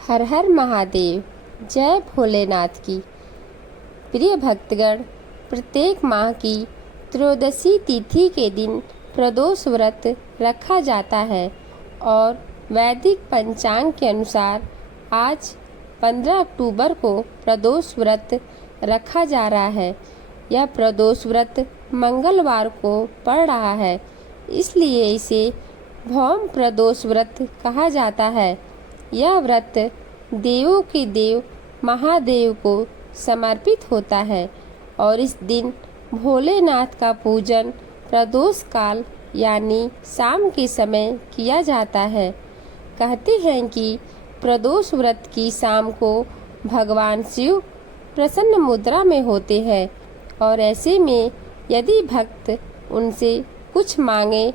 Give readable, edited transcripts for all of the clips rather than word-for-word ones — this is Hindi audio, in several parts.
हर हर महादेव। जय भोलेनाथ की। प्रिय भक्तगण, प्रत्येक माह की त्रयोदशी तिथि के दिन प्रदोष व्रत रखा जाता है और वैदिक पंचांग के अनुसार आज 15 अक्टूबर को प्रदोष व्रत रखा जा रहा है। यह प्रदोष व्रत मंगलवार को पड़ रहा है, इसलिए इसे भौम प्रदोष व्रत कहा जाता है। यह व्रत देवों के देव महादेव को समर्पित होता है और इस दिन भोलेनाथ का पूजन प्रदोष काल यानी शाम के समय किया जाता है। कहते हैं कि प्रदोष व्रत की शाम को भगवान शिव प्रसन्न मुद्रा में होते हैं और ऐसे में यदि भक्त उनसे कुछ मांगे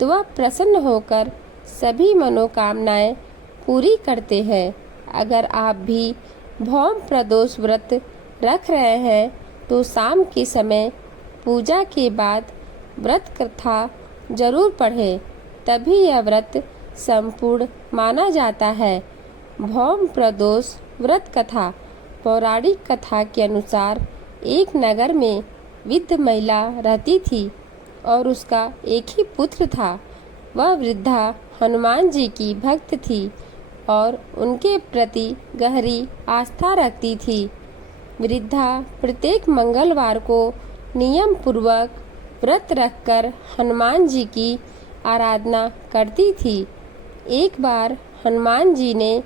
तो वह प्रसन्न होकर सभी मनोकामनाएं पूरी करते हैं। अगर आप भी भौम प्रदोष व्रत रख रहे हैं तो शाम के समय पूजा के बाद व्रत कथा जरूर पढ़ें, तभी यह व्रत संपूर्ण माना जाता है। भौम प्रदोष व्रत कथा। पौराणिक कथा के अनुसार एक नगर में वृद्ध महिला रहती थी और उसका एक ही पुत्र था। वह वृद्धा हनुमान जी की भक्त थी और उनके प्रति गहरी आस्था रखती थी। वृद्धा प्रत्येक मंगलवार को नियम पूर्वक व्रत रखकर हनुमान जी की आराधना करती थी। एक बार हनुमान जी ने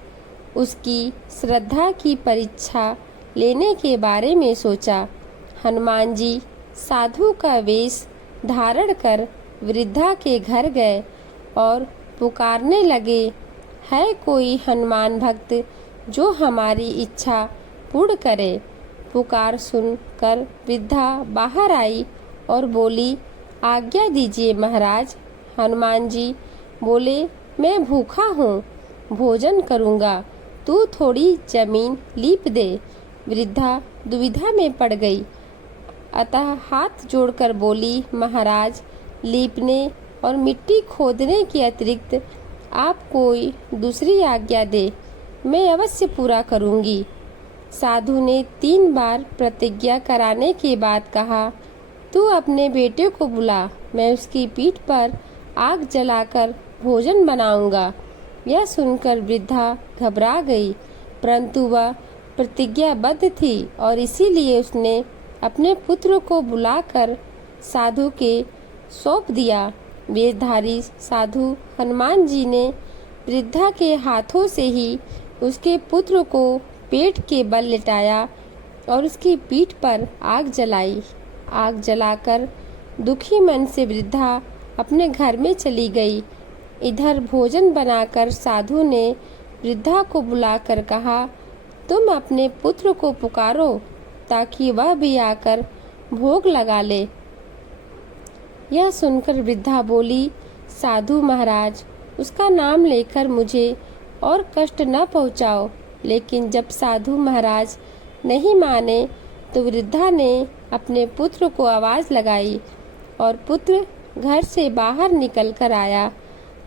उसकी श्रद्धा की परीक्षा लेने के बारे में सोचा। हनुमान जी साधु का वेश धारण कर वृद्धा के घर गए और पुकारने लगे, है कोई हनुमान भक्त जो हमारी इच्छा पूर्ण करे। पुकार सुनकर वृद्धा बाहर आई और बोली, आज्ञा दीजिए महाराज। हनुमान जी बोले, मैं भूखा हूँ, भोजन करूँगा, तू थोड़ी जमीन लीप दे। वृद्धा दुविधा में पड़ गई, अतः हाथ जोड़कर बोली, महाराज, लीपने और मिट्टी खोदने के अतिरिक्त आप कोई दूसरी आज्ञा दे, मैं अवश्य पूरा करूँगी। साधु ने 3 बार प्रतिज्ञा कराने के बाद कहा, तू अपने बेटे को बुला, मैं उसकी पीठ पर आग जलाकर भोजन बनाऊंगा। यह सुनकर वृद्धा घबरा गई, परंतु वह प्रतिज्ञाबद्ध थी और इसीलिए उसने अपने पुत्र को बुलाकर साधु के सौंप दिया। वेशधारी साधु हनुमान जी ने वृद्धा के हाथों से ही उसके पुत्र को पेट के बल लिटाया और उसकी पीठ पर आग जलाई। आग जलाकर दुखी मन से वृद्धा अपने घर में चली गई। इधर भोजन बनाकर साधु ने वृद्धा को बुलाकर कहा, तुम अपने पुत्र को पुकारो ताकि वह भी आकर भोग लगा ले। यह सुनकर वृद्धा बोली, साधु महाराज, उसका नाम लेकर मुझे और कष्ट न पहुँचाओ। लेकिन जब साधु महाराज नहीं माने तो वृद्धा ने अपने पुत्र को आवाज़ लगाई और पुत्र घर से बाहर निकल कर आया।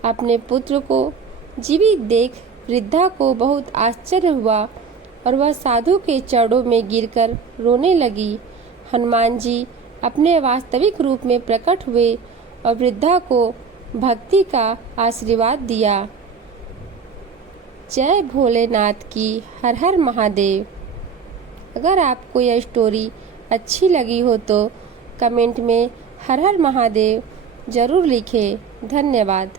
अपने पुत्र को जीवित देख वृद्धा को बहुत आश्चर्य हुआ और वह साधु के चरणों में गिरकर रोने लगी। हनुमान जी अपने वास्तविक रूप में प्रकट हुए और वृद्धा को भक्ति का आशीर्वाद दिया। जय भोलेनाथ की। हर हर महादेव। अगर आपको यह स्टोरी अच्छी लगी हो तो कमेंट में हर हर महादेव जरूर लिखें। धन्यवाद।